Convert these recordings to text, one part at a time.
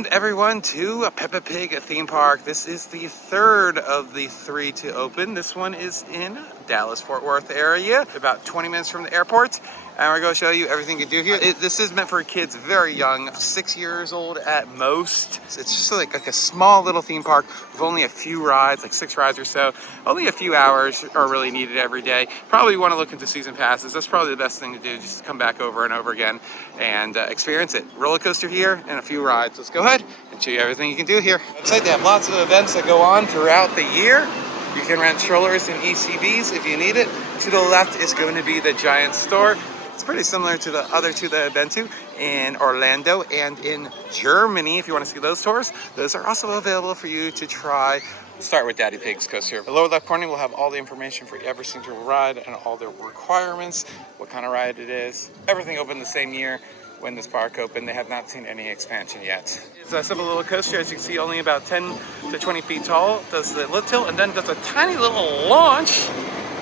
Welcome everyone to a Peppa Pig theme park. This is the third of the 3 to open. This one is in Dallas-Fort Worth area, about 20 minutes from the airport. And we're going to show you everything you can do here. This is meant for kids very young, 6 years old at most. It's just like a small little theme park with only a few rides, like 6 rides or so. Only a few hours are really needed every day. Probably want to look into season passes. That's probably the best thing to do, just come back over and over again and experience it. Roller coaster here and a few rides. Let's go ahead and show you everything you can do here. Website, they have lots of events that go on throughout the year. You can rent strollers and ECVs if you need it. To the left is going to be the giant store. It's pretty similar to the other two that I've been to in Orlando and in Germany. If you want to see those tours, those are also available for you to try. Start with Daddy Pig's coaster. The lower left corner will have all the information for every single ride and all the requirements, what kind of ride it is. Everything opened the same year when this park opened. They have not seen any expansion yet. It's a simple little coaster, as you can see, only about 10 to 20 feet tall. Does the lip tilt and then does a tiny little launch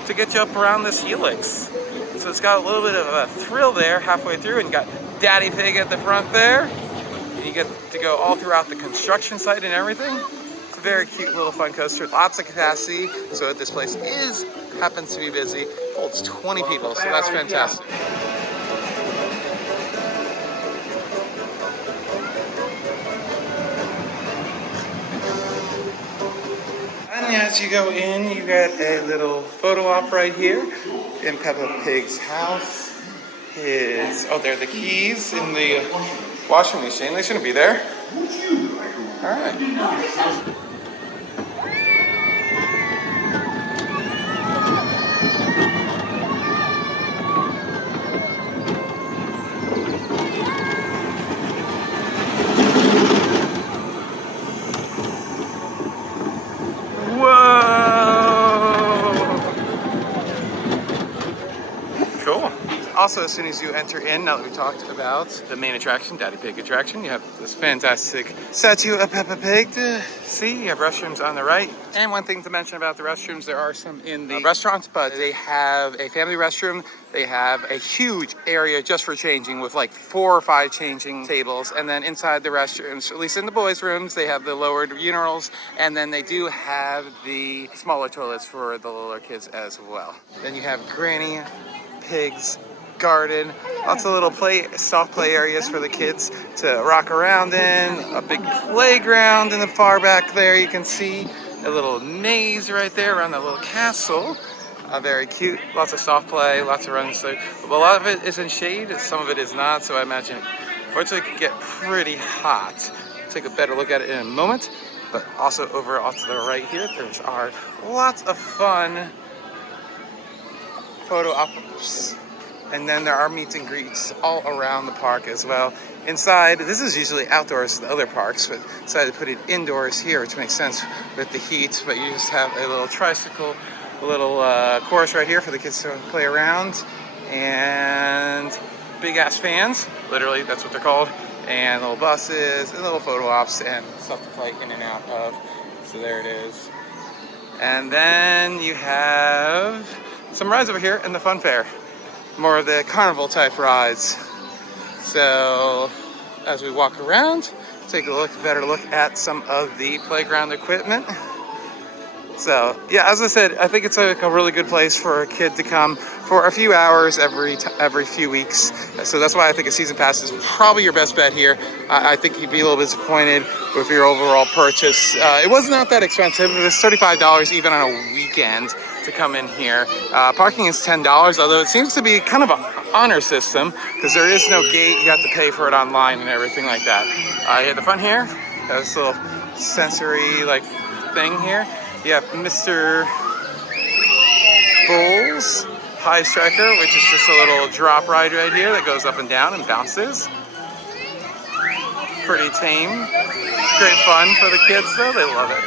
to get you up around this helix. So it's got a little bit of a thrill there halfway through, and you got Daddy Pig at the front there. And you get to go all throughout the construction site and everything. It's a very cute little fun coaster. Lots of capacity, so this place happens to be busy. Holds 20 people, so that's fantastic. And as you go in, you get a little photo op right here in Peppa Pig's house. Oh, there are the keys in the washing machine. They shouldn't be there. All right. Also, as soon as you enter in, now that we talked about the main attraction, Daddy Pig attraction, you have this fantastic statue of Peppa Pig to see. You have restrooms on the right. And one thing to mention about the restrooms, there are some in the restaurant, but they have a family restroom. They have a huge area just for changing with like 4 or 5 changing tables. And then inside the restrooms, at least in the boys' rooms, they have the lowered urinals. And then they do have the smaller toilets for the littler kids as well. Then you have Granny Pig's garden, lots of little soft play areas for the kids to rock around in, a big playground in the far back there. You can see a little maze right there around that little castle. Very cute, lots of soft play, lots of runs. So a lot of it is in shade, some of it is not, so I imagine unfortunately it could get pretty hot. Take a better look at it in a moment, but also over off to the right here, there are lots of fun photo ops. And then there are meets and greets all around the park as well. Inside, this is usually outdoors at the other parks, but decided to put it indoors here, which makes sense with the heat. But you just have a little tricycle, a little course right here for the kids to play around. And big ass fans, literally, that's what they're called. And little buses, and little photo ops, and stuff to play in and out of. So there it is. And then you have some rides over here in the fun fair. More of the carnival type rides. So as we walk around, take a better look at some of the playground equipment. So yeah, as I said, I think it's a really good place for a kid to come for a few hours every few weeks. So that's why I think a season pass is probably your best bet here. I think you'd be a little disappointed with your overall purchase. It was not that expensive. It was $35 even on a weekend to come in here. Parking is $10, although it seems to be kind of an honor system because there is no gate. You have to pay for it online and everything like that. You have the front here, got this little sensory like thing here. You have Mr. Bull's High Striker, which is just a little drop ride right here that goes up and down and bounces. Pretty tame. Great fun for the kids though, they love it.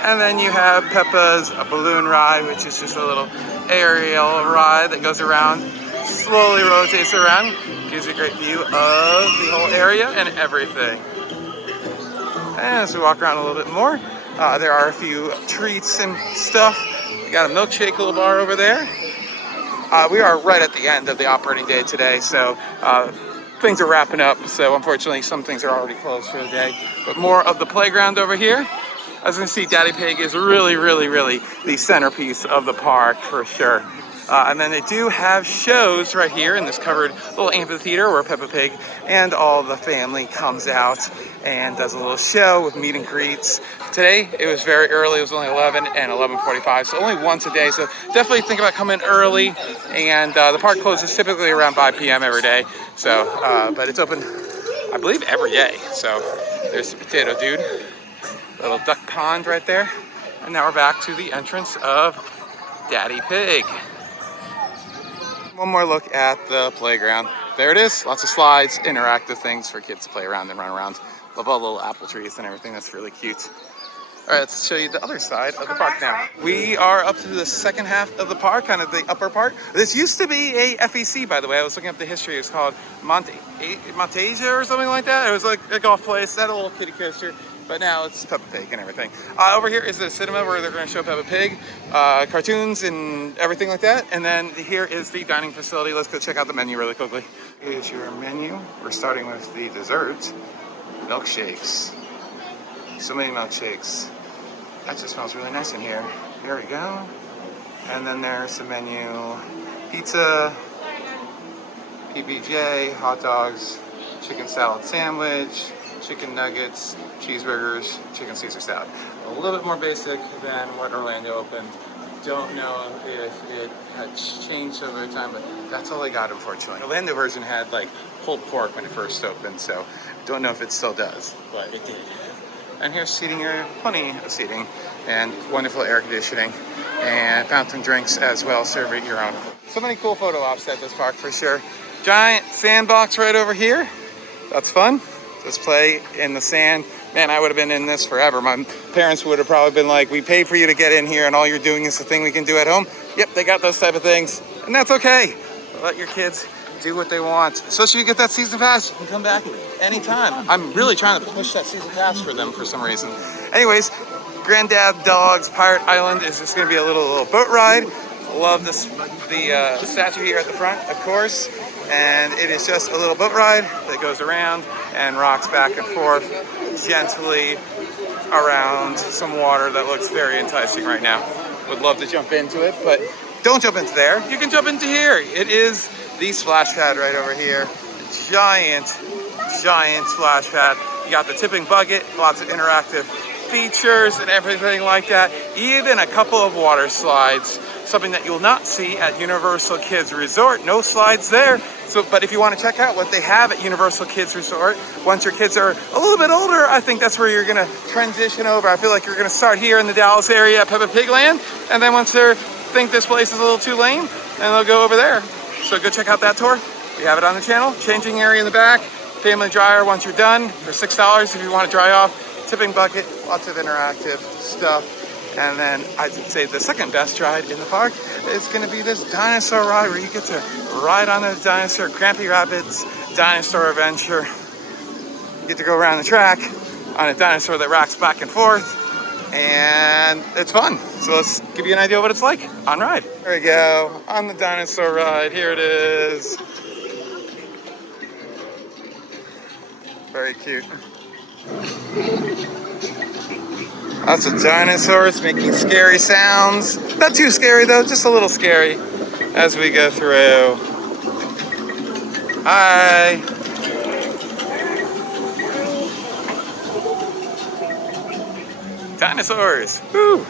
And then you have Peppa's balloon ride, which is just a little aerial ride that goes around, slowly rotates around, gives you a great view of the whole area and everything. And as we walk around a little bit more, there are a few treats and stuff. We got a milkshake little bar over there. We are right at the end of the operating day today, so things are wrapping up, so unfortunately some things are already closed for the day. But more of the playground over here. As you can see, Daddy Pig is really, really, really the centerpiece of the park for sure. And then they do have shows right here in this covered little amphitheater where Peppa Pig and all the family comes out and does a little show with meet and greets. Today, it was very early. It was only 11 and 11:45, so only once a day. So definitely think about coming early. And the park closes typically around 5 p.m. every day. So, but it's open, I believe, every day. So there's the potato dude. Little duck pond right there. And now we're back to the entrance of Daddy Pig. One more look at the playground. There it is, lots of slides, interactive things for kids to play around and run around. Love all the little apple trees and everything, that's really cute. All right, let's show you the other side of the park now. We are up to the second half of the park, kind of the upper part. This used to be a FEC, by the way. I was looking up the history. It's called Montasia or something like that. It was like a golf place, had a little kiddie coaster. But now it's Peppa Pig and everything. Over here is the cinema where they're going to show Peppa Pig, cartoons and everything like that. And then here is the dining facility. Let's go check out the menu really quickly. Here's your menu. We're starting with the desserts. Milkshakes. So many milkshakes. That just smells really nice in here. Here we go. And then there's the menu. Pizza, PBJ, hot dogs, chicken salad sandwich, chicken nuggets, cheeseburgers, chicken Caesar salad. A little bit more basic than what Orlando opened. Don't know if it had changed over time, but that's all I got, unfortunately. Orlando version had like pulled pork when it first opened, so don't know if it still does, but it did. And here's seating area, plenty of seating, and wonderful air conditioning, and fountain drinks as well, serve it your own. So many cool photo ops at this park for sure. Giant sandbox right over here. That's fun. Just play in the sand. Man, I would have been in this forever. My parents would have probably been like, we paid for you to get in here and all you're doing is the thing we can do at home. Yep, they got those type of things. And that's okay. Let your kids do what they want. Especially if you get that season pass, you can come back anytime. I'm really trying to push that season pass for them for some reason. Anyways, Granddad Dog's Pirate Island is just gonna be a little boat ride. Love this, the statue here at the front, of course. And it is just a little boat ride that goes around and rocks back and forth gently around some water that looks very enticing right now. Would love to jump into it, but don't jump into there. You can jump into here. It is the splash pad right over here. Giant, giant splash pad. You got the tipping bucket, lots of interactive features and everything like that. Even a couple of water slides. Something that you'll not see at Universal Kids Resort. No slides there. So, but if you want to check out what they have at Universal Kids Resort, once your kids are a little bit older, I think that's where you're going to transition over. I feel like you're going to start here in the Dallas area at Peppa Pig Land, and then once they think this place is a little too lame, then they'll go over there. So go check out that tour. We have it on the channel. Changing area in the back, family dryer once you're done for $6 if you want to dry off. Tipping bucket, lots of interactive stuff. And then I'd say the second best ride in the park is going to be this dinosaur ride where you get to ride on the dinosaur, Crampy Rapids Dinosaur Adventure. You get to go around the track on a dinosaur that rocks back and forth, and it's fun. So let's give you an idea of what it's like on ride. There we go, on the dinosaur ride. Here it is. Very cute. Lots of dinosaurs making scary sounds. Not too scary though, just a little scary as we go through. Hi. Dinosaurs. Woo.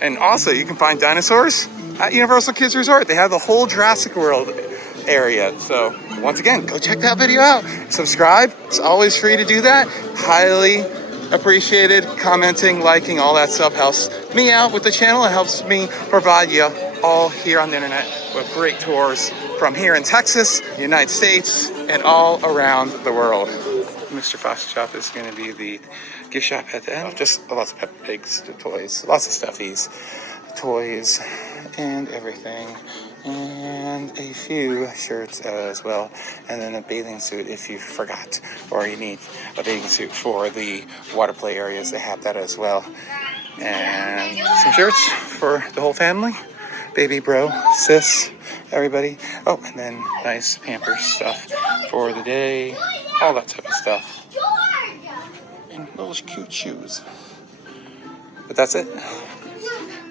And also you can find dinosaurs at Universal Kids Resort. They have the whole Jurassic World area. So once again, go check that video out. Subscribe. It's always free to do that. Highly appreciated. Commenting, liking, all that stuff helps me out with the channel. It helps me provide you all here on the internet with great tours from here in Texas, United States, and all around the world. Mr. Fox Shop is going to be the gift shop at the end. Just lots of Peppa Pigs, toys, lots of stuffies, toys, and everything. And a few shirts as well, and then a bathing suit if you forgot or you need a bathing suit for the water play areas. They have that as well, and some shirts for the whole family, baby, bro, sis, everybody. Oh, and then nice Pampers stuff for the day, all that type of stuff. And little cute shoes. But that's it.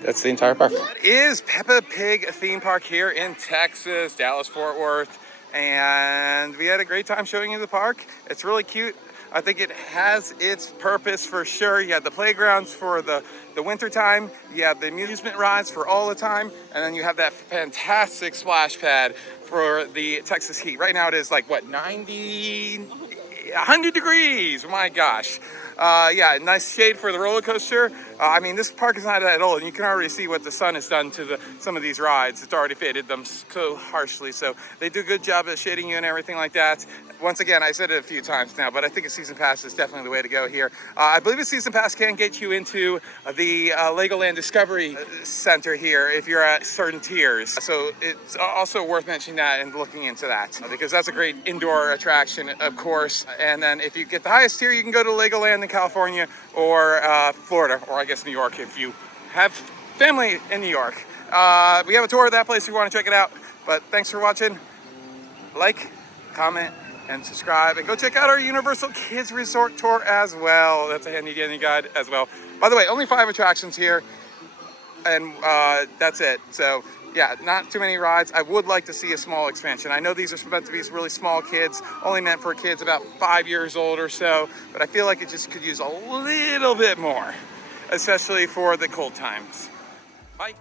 That's the entire park. That is Peppa Pig theme park here in Texas, Dallas, Fort Worth. And we had a great time showing you the park. It's really cute. I think it has its purpose for sure. You have the playgrounds for the winter time. You have the amusement rides for all the time. And then you have that fantastic splash pad for the Texas heat. Right now it is like, what, 100 degrees. My gosh. Yeah, nice shade for the roller coaster. I mean, this park is not that old, and you can already see what the sun has done to some of these rides. It's already faded them so harshly, so they do a good job at shading you and everything like that. Once again, I said it a few times now, but I think a season pass is definitely the way to go here. I believe a season pass can get you into the Legoland Discovery Center here if you're at certain tiers. So it's also worth mentioning that and looking into that, because that's a great indoor attraction, of course. And then if you get the highest tier, you can go to Legoland in California or Florida, or I guess New York if you have family in New York. We have a tour of that place if you want to check it out. But thanks for watching. Like, comment, and subscribe, and go check out our Universal Kids Resort tour as well. That's a handy dandy guide as well. By the way, only 5 attractions here, and that's it. So yeah, not too many rides. I would like to see a small expansion. I know these are meant to be really small kids, only meant for kids about 5 years old or so, but I feel like it just could use a little bit more, especially for the cold times. Bye.